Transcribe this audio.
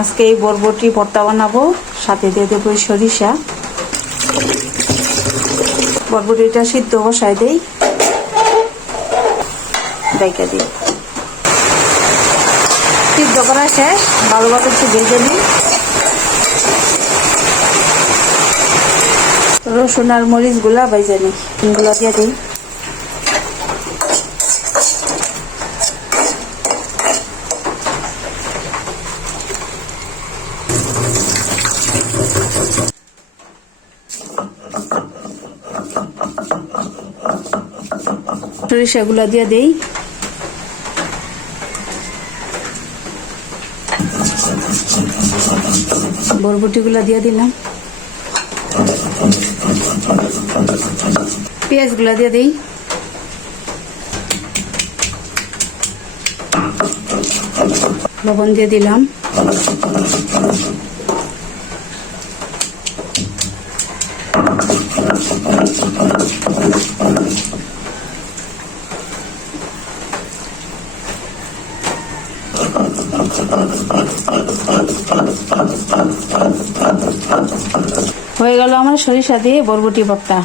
আজকে এই বরবটি ভর্তা বানাবো, সাথে দিয়ে দেবো সরিষা। বরবটিটা সিদ্ধ বসায় দেই, ডাইকা দিই। সিদ্ধ করা শেষ, ভালোভাবে একটু ভেজে নিই। রসুন আর মরিচ গুলা ভেজে নিই, এগুলো দিয়ে দিই। সরিষাগুলা দিয়ে দেই। বরবটিগুলা দিয়ে দিলাম। পেঁয়াজগুলা দিয়ে দেই। লবণ দিয়ে দিলাম। হয়ে গেল আমার সরিষা দিয়ে বরবটি ভর্তা।